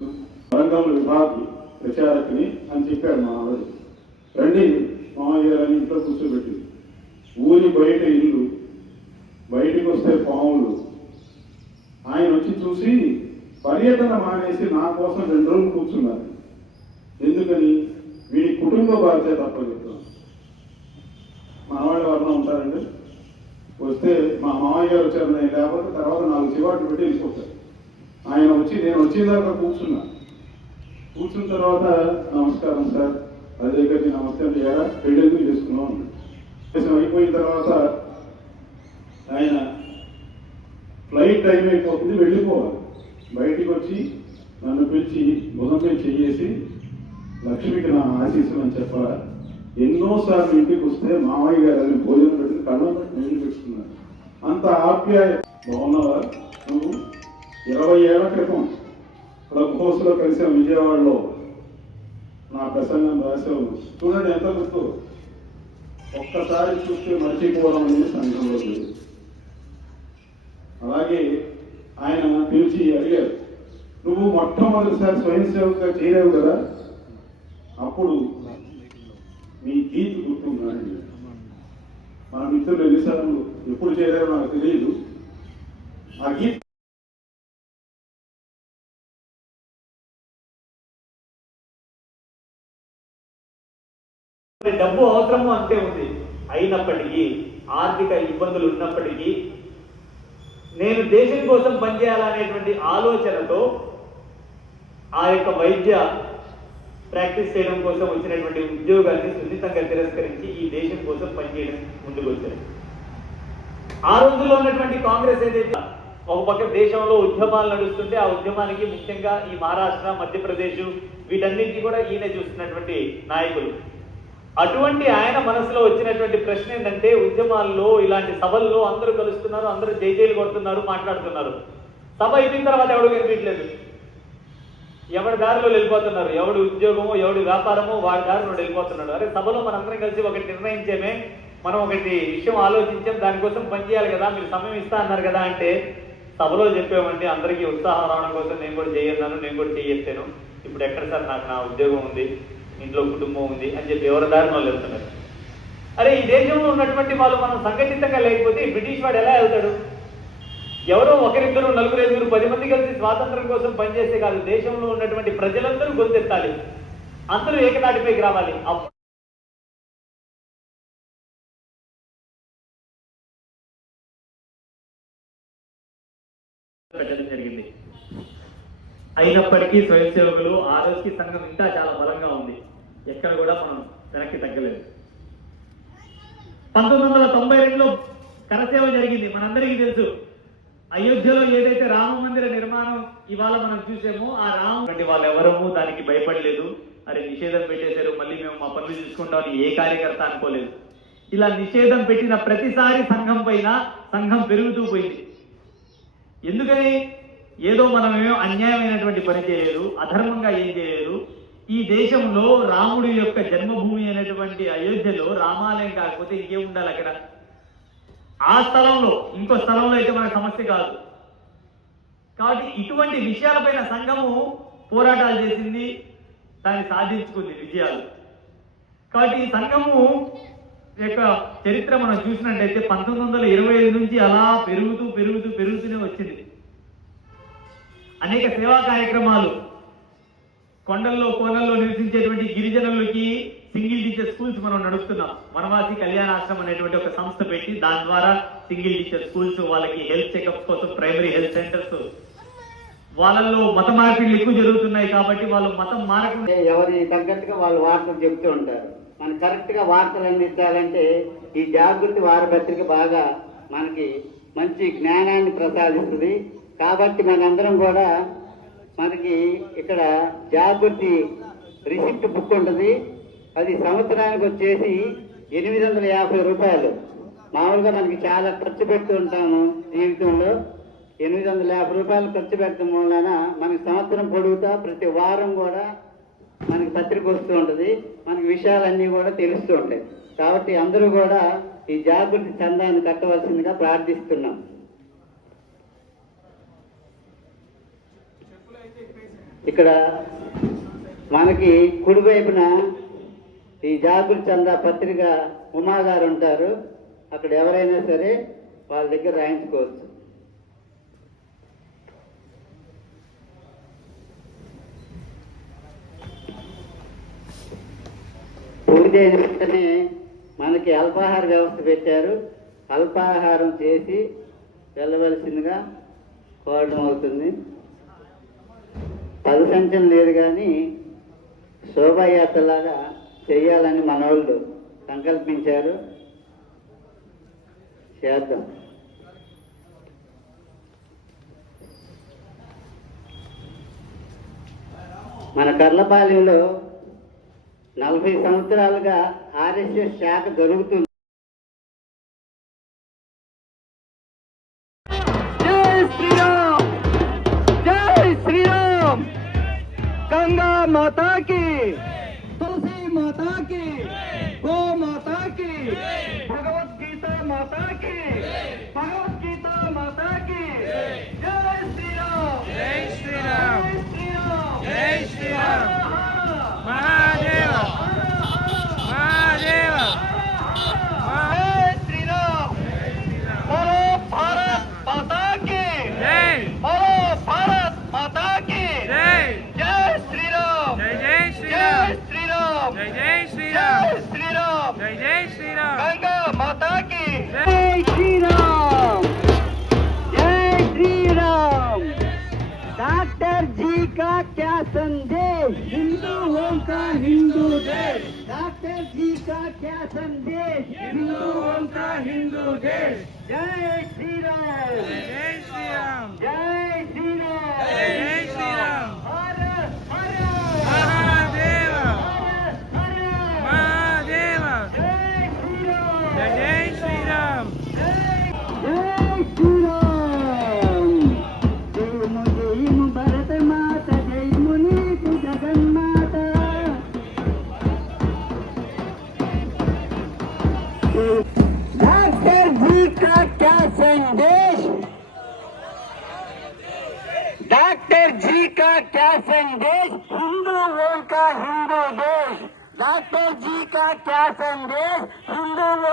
వరంగల్ విభాగ్ ప్రచారకుని అని చెప్పాడు మా ఆవిడ రండి మామయ్య గారు అని ఇంట్లో కూర్చోబెట్టి ఊరి బయట ఇల్లు బయటికి వస్తే పాములు. ఆయన వచ్చి చూసి పర్యటన మానేసి నా కోసం రెండు రోజులు కూర్చున్నారు. ఎందుకని? వీడి కుటుంబ బాధ్యత అప్పచెప్తాను మా వాళ్ళు ఎవరైనా ఉంటారండి? వస్తే మా మామయ్య గారు వచ్చారు నేను లేకపోతే తర్వాత నాలుగు చివాట్లు పెట్టి వెళ్ళిపోతారు. ఆయన వచ్చి నేను వచ్చిందాక కూర్చున్నా. కూర్చున్న తర్వాత నమస్కారం సార్. అది దగ్గరికి నమస్తే అంటే ఏడా పెళ్ళెందుకు చేసుకున్నాం అన్నాడు. చేసిన అయిపోయిన తర్వాత ఆయన ఫ్లైట్ టైం అయిపోతుంది వెళ్ళిపోవాలి. బయటికి వచ్చి నన్ను పిలిచి ముఖం మీద చెయ్యేసి లక్ష్మికి నా ఆశీస్సులు అని చెప్పాలా? ఎన్నోసార్లు ఇంటికి వస్తే మామయ్య గారు అని భోజనం పెట్టి కళ్ళం పెట్టి పెట్టుకున్నారు. అంత ఆప్యాయ. బాగున్నావా? నువ్వు ఇరవై ఏళ్ళ క్రితం క్లబ్ హౌస్లో విజయవాడలో నా ప్రసంగం రాసావు చూడండి ఎంత గుర్తు. ఒక్కసారి చూస్తే మర్చిపోవడం అనేది సంఘంలో లేదు. అలాగే ఆయన పిలిచి అడిగారు నువ్వు మొట్టమొదటిసారి స్వయం సేవకుగా చేయలేవు కదా? అప్పుడు మీ గీత్ గుర్తుందండి. మన మిత్రులు ఎన్నిసార్లు ఎప్పుడు చేరారో నాకు తెలియదు. ఆ గీత్ డబ్బు అవసరము అంతే ఉంది. అయినప్పటికీ ఆర్థిక ఇబ్బందులు ఉన్నప్పటికీ నేను దేశం కోసం పనిచేయాలనేటువంటి ఆలోచనతో ఆ యొక్క వైద్య ప్రాక్టీస్ చేయడం కోసం వచ్చినటువంటి ఉద్యోగాన్ని సున్నితంగా తిరస్కరించి ఈ దేశం కోసం పనిచేయడం ముందుకు వచ్చారు ఆ రోజుల్లో ఉన్నటువంటి కాంగ్రెస్ ఏదైతే ఒక పక్క దేశంలో ఉద్యమాలు నడుస్తుంటే ఆ ఉద్యమానికి ముఖ్యంగా ఈ మహారాష్ట్ర మధ్యప్రదేశ్ వీటన్నింటినీ కూడా ఈయన చూస్తున్నటువంటి నాయకులు. అటువంటి ఆయన మనసులో వచ్చినటువంటి ప్రశ్న ఏంటంటే ఉద్యమాల్లో ఇలాంటి సభల్లో అందరూ కలుస్తున్నారు అందరూ జైజైలు కొడుతున్నారు మాట్లాడుతున్నారు. సభ అయిపోయిన తర్వాత ఎవడు కనిపించలేదు ఎవడి దారిలో వెళ్ళిపోతున్నారు? ఎవడు ఉద్యోగమో ఎవడి వ్యాపారమో వాడి దారిలో వెళ్ళిపోతున్నాడు. అరే సభలో మనందరం కలిసి ఒకటి నిర్ణయించేమే మనం ఒకటి విషయం ఆలోచించాం దానికోసం పనిచేయాలి కదా మీరు సమయం ఇస్తా అన్నారు కదా అంటే సభలో చెప్పామండి అందరికీ ఉత్సాహం రావడం కోసం నేను కూడా చేయన్నాను నేను కూడా చేయొచ్చాను ఇప్పుడు ఎక్కడ సార్ నాకు నా ఉద్యోగం ఉంది? ఇంట్లో కుటుంబం ఉంది అని చెప్పి ఎవరి దారిలో వాళ్ళు వెళ్తున్నారు. అరే ఈ దేశంలో ఉన్నటువంటి వాళ్ళు మనం సంఘటితంగా లేకపోతే ఈ బ్రిటిష్ వాడు ఎలా వెళ్తాడు? ఎవరో ఒకరిద్దరు నలుగురు ఐదుగురు పది మంది కలిసి స్వాతంత్రం కోసం పనిచేస్తే కాదు దేశంలో ఉన్నటువంటి ప్రజలందరూ గొంతెత్తాలి. అందరూ ఏకతాటిపైకి రావాలి. అప్పుడు పెట్టడం జరిగింది. అయినప్పటికీ స్వయం సేవకులు ఆ రోజుకి సంఘం ఇంకా చాలా బలంగా ఉంది. ఎక్కడ కూడా మనం వెనక్కి తగ్గలేదు. పంతొమ్మిది వందల తొంభై రెండులో కరసేవ జరిగింది. మనందరికీ తెలుసు అయోధ్యలో ఏదైతే రామ మందిర నిర్మాణం ఇవాళ మనం చూసామో ఆ రామ వాళ్ళు ఎవరము దానికి భయపడలేదు. అరే నిషేధం పెట్టేశారు మళ్ళీ మేము మా పనులు చూసుకుంటామని ఏ కార్యకర్త అనుకోలేదు. ఇలా నిషేధం పెట్టిన ప్రతిసారి సంఘం పైన సంఘం పెరుగుతూ పోయింది. ఎందుకని? ఏదో మనం ఏమో అన్యాయమైనటువంటి పని చేయలేదు అధర్మంగా ఏం చేయలేదు. ఈ దేశంలో రాముడి యొక్క జన్మభూమి అయినటువంటి అయోధ్యలో రామాలయం కాకపోతే ఇంకేం ఉండాలి అక్కడ? ఆ స్థలంలో ఇంకో స్థలంలో అయితే మన సమస్య కాదు. కాబట్టి ఇటువంటి విషయాలపైన సంఘము పోరాటాలు చేసింది దాన్ని సాధించుకుంది విజయాలు. కాబట్టి ఈ సంఘము యొక్క చరిత్ర మనం చూసినట్టయితే పంతొమ్మిది వందల ఇరవై ఐదు నుంచి అలా పెరుగుతూ పెరుగుతూ పెరుగుతూనే వచ్చింది. అనేక సేవా కార్యక్రమాలు కొండల్లో కోనల్లో నివసించేటువంటి గిరిజనులకి సింగిల్ టీచర్ స్కూల్స్ మనం నడుపుతున్నాం. వనవాసి కళ్యాణాశ్రమం అనేటువంటి ఒక సంస్థ పెట్టి దాని ద్వారా సింగిల్ టీచర్ స్కూల్స్ వాళ్ళకి హెల్త్ చెకప్స్ కోసం ప్రైమరీ హెల్త్ సెంటర్స్. వాళ్ళల్లో మత మార్పిడులు ఎక్కువ జరుగుతున్నాయి కాబట్టి వాళ్ళు మతం మారకుండా ఎవరి తగ్గట్టుగా వాళ్ళు వార్తలు చెప్తూ ఉంటారు. మనం కరెక్ట్గా వార్తలు అందించాలంటే ఈ జాగృతి వారపత్రిక బాగా మనకి మంచి జ్ఞానాన్ని ప్రసాదిస్తుంది. కాబట్టి మనందరం కూడా మనకి ఇక్కడ జాగృతి రిసిప్ట్ బుక్ ఉంటుంది. అది సంవత్సరానికి వచ్చేసి ఎనిమిది వందల యాభై రూపాయలు. మామూలుగా మనకి చాలా ఖర్చు పెడుతూ ఉంటాము జీవితంలో. ఎనిమిది వందల యాభై రూపాయలు ఖర్చు పెట్టడం వలన మనకి సంవత్సరం పొడుగుతా ప్రతి వారం కూడా మనకి పత్రిక వస్తూ ఉంటుంది. మనకి విషయాలన్నీ కూడా తెలుస్తూ ఉంటాయి. కాబట్టి అందరూ కూడా ఈ జాగృతి చందాన్ని కట్టవలసిందిగా ప్రార్థిస్తున్నాం. ఇక్కడ మనకి కుడివైపున ఈ జాగృతి చందా పత్రిక ఉమాగారు ఉంటారు. అక్కడ ఎవరైనా సరే వాళ్ళ దగ్గర రాయించుకోవచ్చు. పూజ వెంటనే మనకి అల్పాహార వ్యవస్థ పెట్టారు. అల్పాహారం చేసి వెళ్ళవలసిందిగా కోరడం అవుతుంది. పది సంచం లేదు కానీ శోభాయాత్రలాగా చేయాలని మనోళ్ళు సంకల్పించారు. చేద్దాం. మన కర్లపాలెంలో నలభై సంవత్సరాలుగా ఆర్ఎస్ఎస్ శాఖ జరుగుతుంది. గంగా మాతా की। का क्या संदेश हिंदुओं का हिंदू देश जय श्री राम जय श्री राम जय क्या संदेश डॉक्टर जी का क्या संदेश हिंदुओं का हिंदू देश डॉक्टर जी का क्या संदेश हिंदुओं